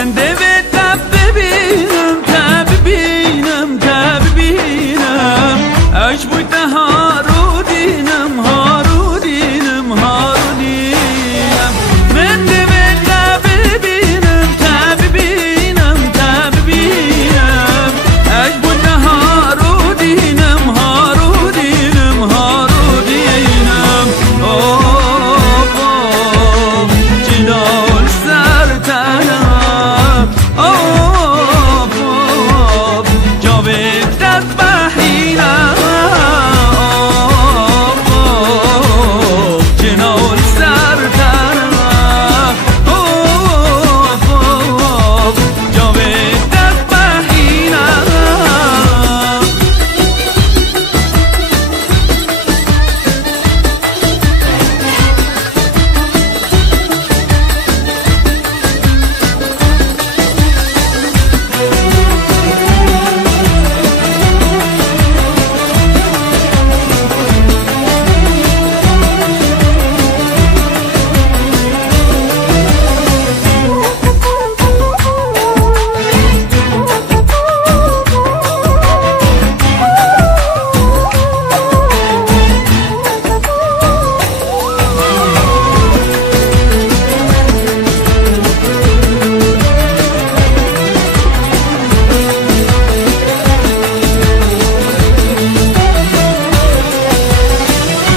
من دوید تب ببینم تب ببینم تب ببینم اش بویت هارو دینم هارو دینم هارو دینم من دوید تب ببینم تب ببینم تب ببینم اش بویت هارو دینم هارو دینم هارو دینم جلال سر تنم جاوید دست بحینم جلال سر تنم جاوید دست بحینم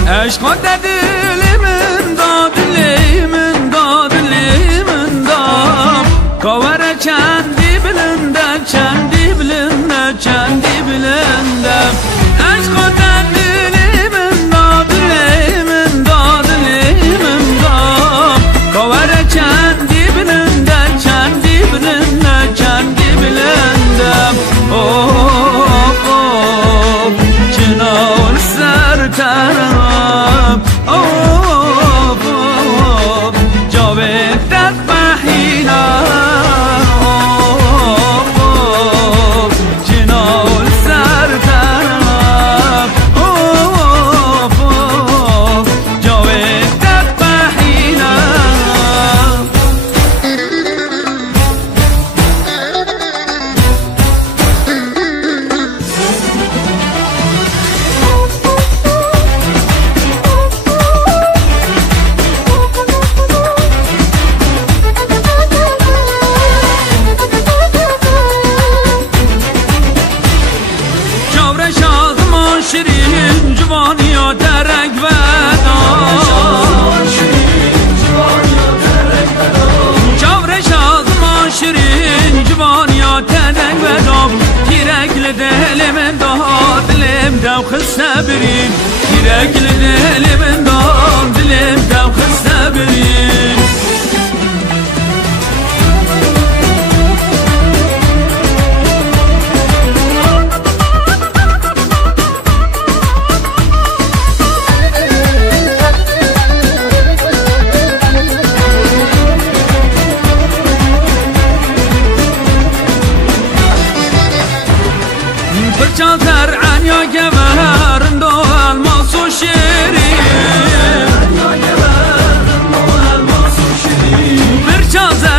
عشق دلیمن داد دلیمن داد دلیمن داد کاور چندی بلنده چندی بلنده چندی بلنده عشق دلیمن داد دلیمن داد دلیمن داد کاور چندی بلنده چندی بلنده چندی بلنده جنال سر ترم جاوید دست بحینم جنال سر ترم جاوید دست بحینم شیرین جوانی ها درک بدام چاور شازمان شیرین جوانی ها درک بدام تیرک لدل من داد دلم دو خسته برین تیرک لدل من داد دلم دو خسته برین برچازر عنیا گوهرن دو الماس و شیرین برچازر